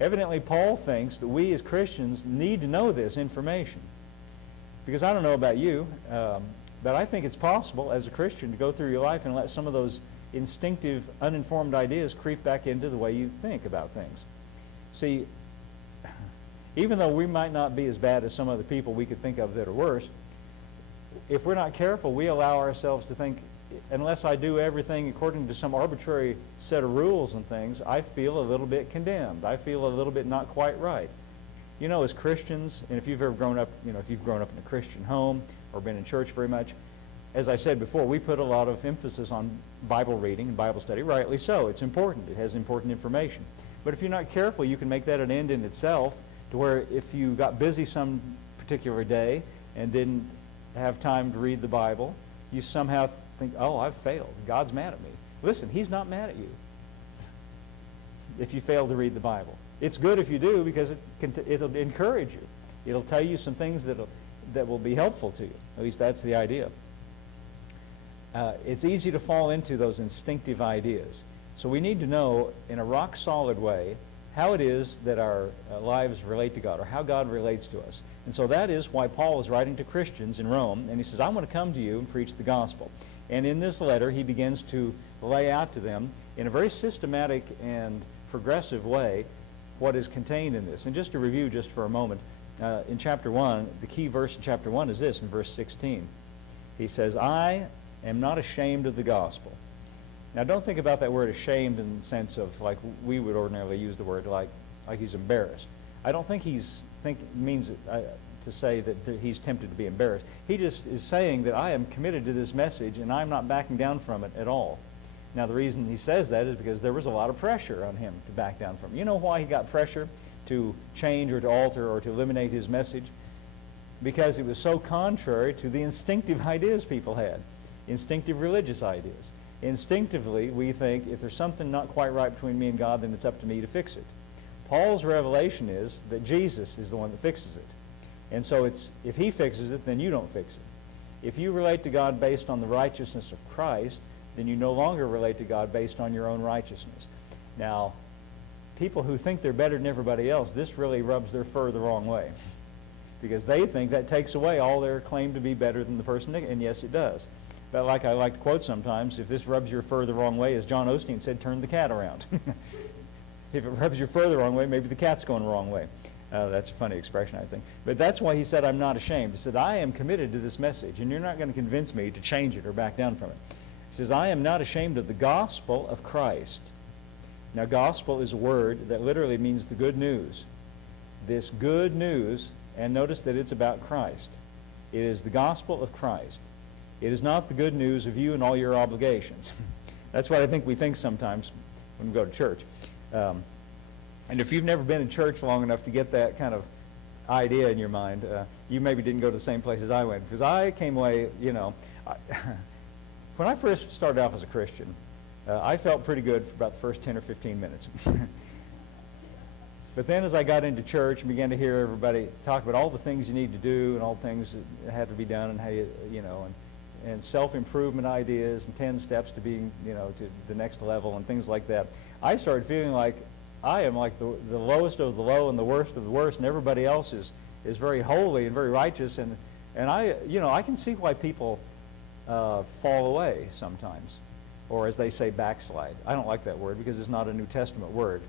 Evidently, Paul thinks that we as Christians need to know this information. Because I don't know about you, but I think it's possible as a Christian to go through your life and let some of those instinctive, uninformed ideas creep back into the way you think about things. See, even though we might not be as bad as some other people we could think of that are worse, if we're not careful, we allow ourselves to think, unless I do everything according to some arbitrary set of rules and things, I feel a little bit condemned. I feel a little bit not quite right. You know, as Christians, and if you've ever grown up, if you've grown up in a Christian home or been in church very much, as I said before, we put a lot of emphasis on Bible reading and Bible study. Rightly so. It's important. It has important information. But if you're not careful, you can make that an end in itself, to where if you got busy some particular day and didn't have time to read the Bible, you somehow think, oh, I've failed. God's mad at me. Listen, He's not mad at you if you fail to read the Bible. It's good if you do, because it'll encourage you. It'll tell you some things that will be helpful to you. At least that's the idea. It's easy to fall into those instinctive ideas. So we need to know in a rock-solid way how it is that our lives relate to God, or how God relates to us. And so that is why Paul is writing to Christians in Rome, and he says, I want to come to you and preach the gospel. And in this letter, he begins to lay out to them in a very systematic and progressive way what is contained in this. And just to review just for a moment, in chapter 1, the key verse in chapter 1 is this, in verse 16. He says, I am not ashamed of the gospel. Now, don't think about that word ashamed in the sense of like we would ordinarily use the word, like he's embarrassed. I don't think means to say that he's tempted to be embarrassed. He just is saying that I am committed to this message and I'm not backing down from it at all. Now, the reason he says that is because there was a lot of pressure on him to back down from it. You know why he got pressure to change or to alter or to eliminate his message? Because it was so contrary to the instinctive ideas people had, instinctive religious ideas. Instinctively, we think if there's something not quite right between me and God, then it's up to me to fix it. Paul's revelation is that Jesus is the one that fixes it. And so if he fixes it, then you don't fix it. If you relate to God based on the righteousness of Christ, then you no longer relate to God based on your own righteousness. Now, people who think they're better than everybody else, this really rubs their fur the wrong way, because they think that takes away all their claim to be better than the person, and yes, it does. But like I like to quote sometimes, if this rubs your fur the wrong way, as John Osteen said, turn the cat around. If it rubs your fur the wrong way, maybe the cat's going the wrong way. That's a funny expression, I think. But that's why he said, I'm not ashamed. He said, I am committed to this message, and you're not going to convince me to change it or back down from it. He says, I am not ashamed of the gospel of Christ. Now, gospel is a word that literally means the good news. This good news, and notice that it's about Christ. It is the gospel of Christ. It is not the good news of you and all your obligations. That's what I think we think sometimes when we go to church. And if you've never been in church long enough to get that kind of idea in your mind, you maybe didn't go to the same places I went. Because I came away, when I first started off as a Christian, I felt pretty good for about the first 10 or 15 minutes. But then as I got into church and began to hear everybody talk about all the things you need to do and all the things that had to be done and how and self-improvement ideas and 10 steps to being, to the next level and things like that, I started feeling like I am like the lowest of the low and the worst of the worst, and everybody else is very holy and very righteous, and I can see why people fall away sometimes, or as they say, backslide. I don't like that word because it's not a New Testament word.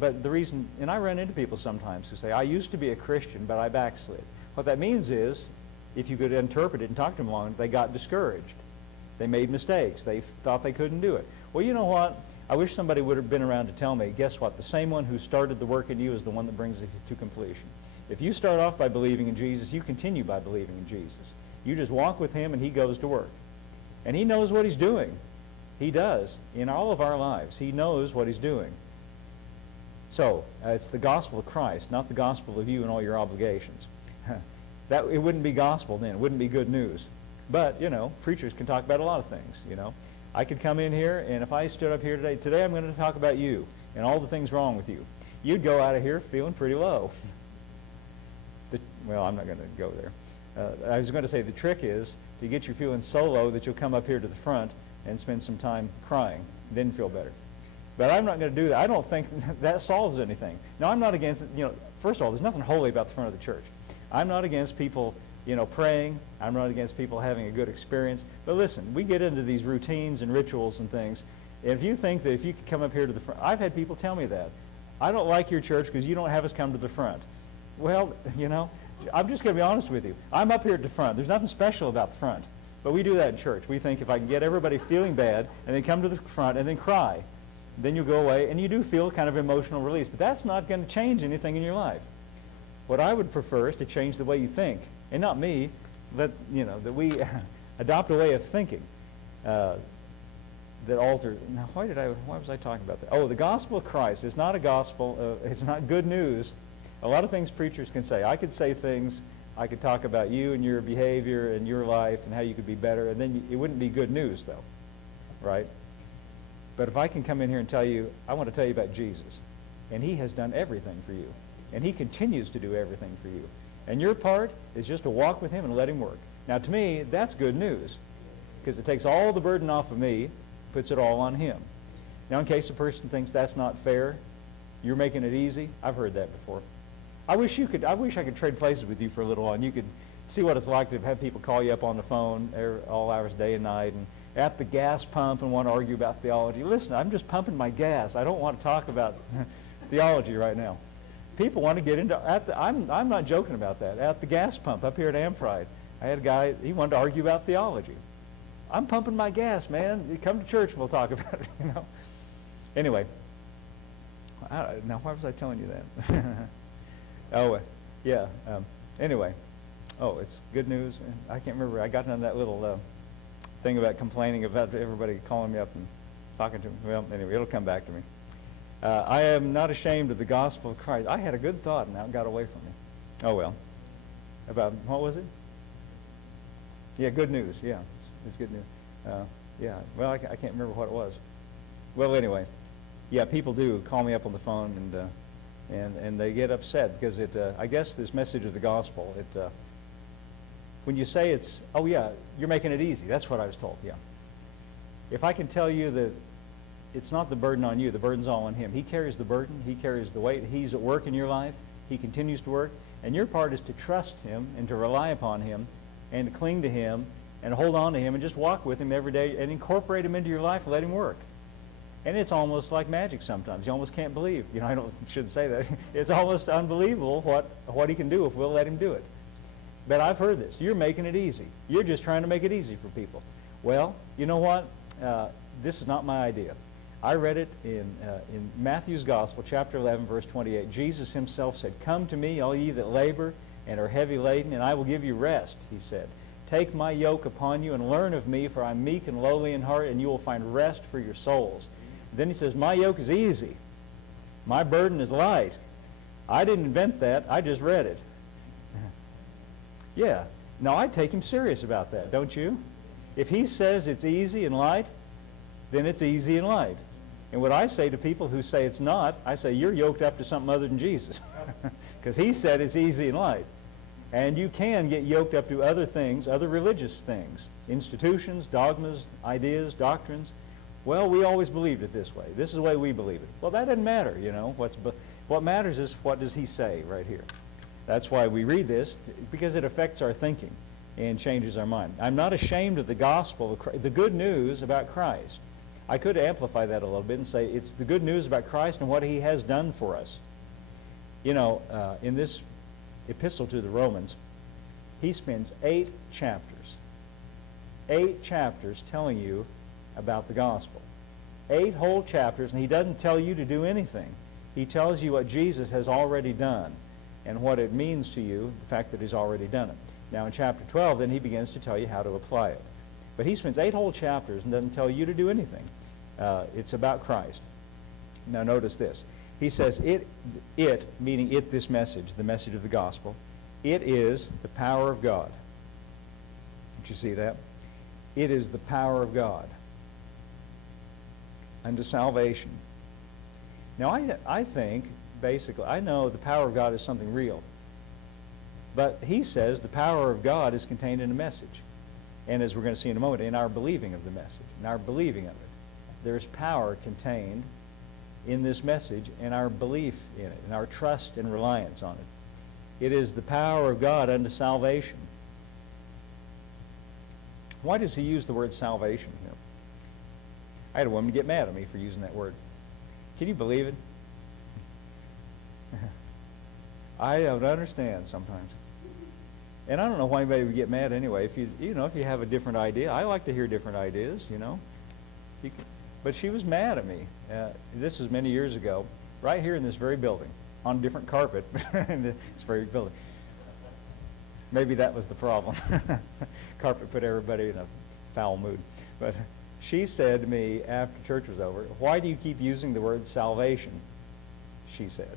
But the reason, and I run into people sometimes who say, I used to be a Christian, but I backslid. What that means is, if you could interpret it and talk to them long, they got discouraged. They made mistakes. They thought they couldn't do it. Well, you know what? I wish somebody would have been around to tell me, guess what? The same one who started the work in you is the one that brings it to completion. If you start off by believing in Jesus, you continue by believing in Jesus. You just walk with him and he goes to work. And he knows what he's doing. He does. In all of our lives, he knows what he's doing. So, it's the gospel of Christ, not the gospel of you and all your obligations. It wouldn't be gospel then. It wouldn't be good news. But, preachers can talk about a lot of things, I could come in here, and if I stood up here today I'm going to talk about you and all the things wrong with you. You'd go out of here feeling pretty low. Well, I'm not going to go there. I was going to say the trick is to get you feeling so low that you'll come up here to the front and spend some time crying. Then feel better. But I'm not going to do that. I don't think that solves anything. Now, I'm not against, first of all, there's nothing holy about the front of the church. I'm not against people, praying. I'm not against people having a good experience. But listen, we get into these routines and rituals and things. If you think that if you could come up here to the front, I've had people tell me that. I don't like your church because you don't have us come to the front. Well, I'm just going to be honest with you. I'm up here at the front. There's nothing special about the front. But we do that in church. We think if I can get everybody feeling bad and then come to the front and then cry, then you go away and you do feel kind of emotional release. But that's not going to change anything in your life. What I would prefer is to change the way you think. And not me, but, that we adopt a way of thinking that alters. Now, why was I talking about that? Oh, the gospel of Christ is not a gospel. It's not good news. A lot of things preachers can say. I could say things. I could talk about you and your behavior and your life and how you could be better, and then it wouldn't be good news, though, right? But if I can come in here and tell you, I want to tell you about Jesus, and he has done everything for you, and he continues to do everything for you, and your part is just to walk with him and let him work. Now, to me, that's good news, because it takes all the burden off of me, puts it all on him. Now, in case a person thinks that's not fair, you're making it easy. I've heard that before. I wish I could trade places with you for a little while, and you could see what it's like to have people call you up on the phone all hours, day and night, and at the gas pump and want to argue about theology. Listen, I'm just pumping my gas. I don't want to talk about theology right now. People want to get into, I'm not joking about that. At the gas pump up here at Ampride, I had a guy, he wanted to argue about theology. I'm pumping my gas, man. You come to church and we'll talk about it, Anyway, now why was I telling you that? Oh, yeah. Anyway, it's good news. I can't remember. I got on that little thing about complaining about everybody calling me up and talking to me. Well, anyway, it'll come back to me. I am not ashamed of the gospel of Christ. I had a good thought and now it got away from me. Oh, well. About, what was it? Yeah, good news. Yeah, it's good news. Yeah, well, I can't remember what it was. Well, anyway, yeah, people do call me up on the phone and they get upset because I guess this message of the gospel, when you say it's, oh yeah, you're making it easy. That's what I was told, yeah. If I can tell you that it's not the burden on you, the burden's all on him. He carries the burden, he carries the weight, he's at work in your life, he continues to work, and your part is to trust him and to rely upon him and to cling to him and hold on to him and just walk with him every day and incorporate him into your life and let him work. And it's almost like magic sometimes. You almost can't believe. I shouldn't say that. It's almost unbelievable what he can do if we'll let him do it. But I've heard this. You're making it easy. You're just trying to make it easy for people. Well, you know what? This is not my idea. I read it in Matthew's Gospel, chapter 11, verse 28. Jesus himself said, "Come to me, all ye that labor and are heavy laden, and I will give you rest," he said. "Take my yoke upon you and learn of me, for I'm meek and lowly in heart, and you will find rest for your souls." Then he says, "My yoke is easy. My burden is light." I didn't invent that. I just read it. Yeah. Now, I take him serious about that, don't you? If he says it's easy and light, then it's easy and light. And what I say to people who say it's not, I say, you're yoked up to something other than Jesus. Because he said it's easy and light. And you can get yoked up to other things, other religious things, institutions, dogmas, ideas, doctrines. Well, we always believed it this way. This is the way we believe it. Well, that doesn't matter, What matters is what does he say right here. That's why we read this, because it affects our thinking and changes our mind. I'm not ashamed of the gospel, the good news about Christ. I could amplify that a little bit and say it's the good news about Christ and what he has done for us. In this epistle to the Romans, he spends 8 chapters telling you about the gospel. 8 whole chapters, and he doesn't tell you to do anything. He tells you what Jesus has already done and what it means to you, the fact that he's already done it. Now in chapter 12, then he begins to tell you how to apply it. But he spends 8 whole chapters and doesn't tell you to do anything. It's about Christ. Now notice this. He says meaning this message, the message of the gospel, it is the power of God. Did you see that? It is the power of God unto salvation. Now I think, basically, I know the power of God is something real. But he says the power of God is contained in a message. And as we're going to see in a moment, in our believing of the message, in our believing of it, there's power contained in this message and our belief in it and our trust and reliance on it. It is the power of God unto salvation. Why does he use the word salvation here? I had a woman get mad at me for using that word. Can you believe it? I don't understand sometimes. And I don't know why anybody would get mad anyway. If you have a different idea, I like to hear different ideas, But she was mad at me. This was many years ago, right here in this very building, on a different carpet. It's a very building. Maybe that was the problem. Carpet put everybody in a foul mood. But she said to me after church was over, "Why do you keep using the word salvation?" she said.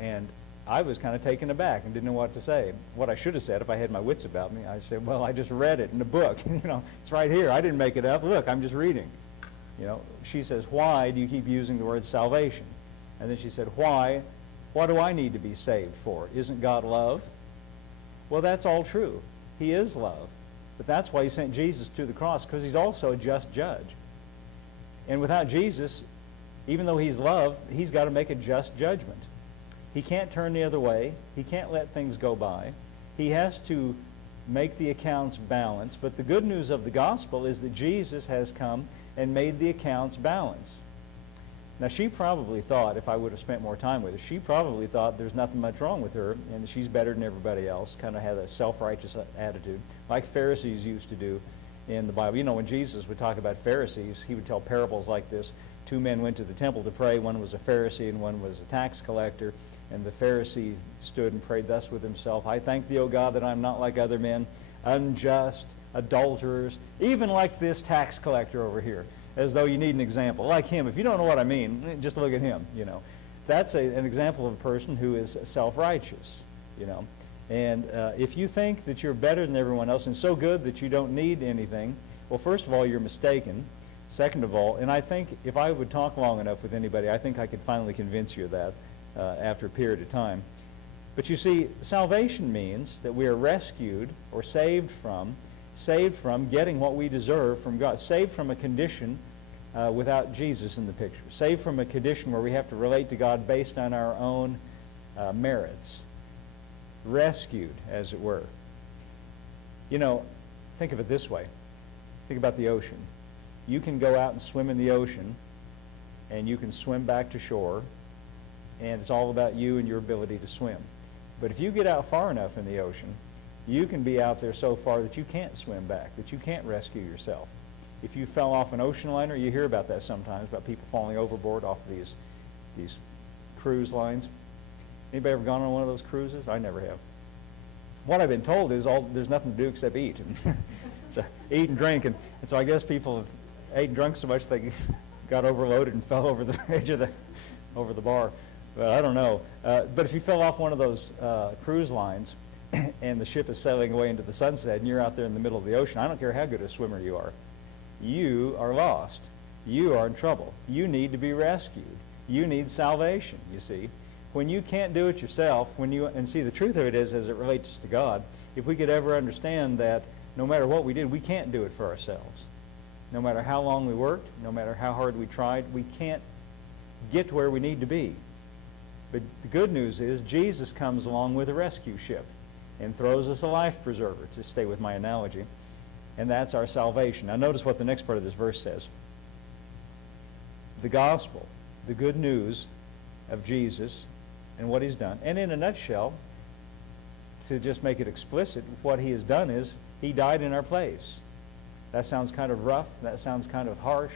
And I was kind of taken aback and didn't know what to say. What I should have said if I had my wits about me, I said, "Well, I just read it in the book. It's right here. I didn't make it up. Look, I'm just reading." She says, "Why do you keep using the word salvation?" And then she said, "Why? What do I need to be saved for? Isn't God love?" Well, that's all true. He is love. But that's why he sent Jesus to the cross, because he's also a just judge. And without Jesus, even though he's love, he's got to make a just judgment. He can't turn the other way. He can't let things go by. He has to make the accounts balance. But the good news of the gospel is that Jesus has come and made the accounts balance. Now, she probably thought, if I would have spent more time with her, she probably thought there's nothing much wrong with her and that she's better than everybody else, kind of had a self-righteous attitude, like Pharisees used to do in the Bible. When Jesus would talk about Pharisees, he would tell parables like this. Two men went to the temple to pray. One was a Pharisee and one was a tax collector. And the Pharisee stood and prayed thus with himself, "I thank thee, O God, that I'm not like other men, unjust, adulterers, even like this tax collector over here," as though you need an example. Like him. If you don't know what I mean, just look at him, That's an example of a person who is self-righteous, And if you think that you're better than everyone else and so good that you don't need anything, well, first of all, you're mistaken. Second of all, and I think if I would talk long enough with anybody, I think I could finally convince you of that after a period of time. But you see, salvation means that we are rescued or saved from getting what we deserve from God, saved from a condition without Jesus in the picture, saved from a condition where we have to relate to God based on our own merits, rescued, as it were. Think of it this way. Think about the ocean. You can go out and swim in the ocean, and you can swim back to shore, and it's all about you and your ability to swim. But if you get out far enough in the ocean, you can be out there so far that you can't swim back, that you can't rescue yourself. If you fell off an ocean liner, you hear about that sometimes, about people falling overboard off of these cruise lines. Anybody ever gone on one of those cruises? I never have. What I've been told is there's nothing to do except eat. So eat and drink. And so I guess people have ate and drunk so much they got overloaded and fell over the edge of over the bar. But I don't know. But if you fell off one of those cruise lines and the ship is sailing away into the sunset and you're out there in the middle of the ocean, I don't care how good a swimmer you are lost. You are in trouble. You need to be rescued. You need salvation, you see. When you can't do it yourself, and see, the truth of it is, as it relates to God, if we could ever understand that no matter what we did, we can't do it for ourselves. No matter how long we worked, no matter how hard we tried, we can't get to where we need to be. But the good news is Jesus comes along with a rescue ship and throws us a life preserver, to stay with my analogy, and that's our salvation. Now notice what the next part of this verse says. The gospel, the good news of Jesus and what he's done. And in a nutshell, to just make it explicit, what he has done is he died in our place. That sounds kind of rough, that sounds kind of harsh,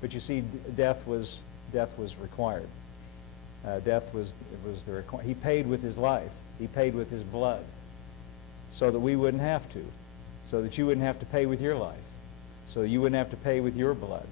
but you see, death was required. Death was the requirement. He paid with his life. He paid with his blood so that we wouldn't have to, so that you wouldn't have to pay with your life, so that you wouldn't have to pay with your blood.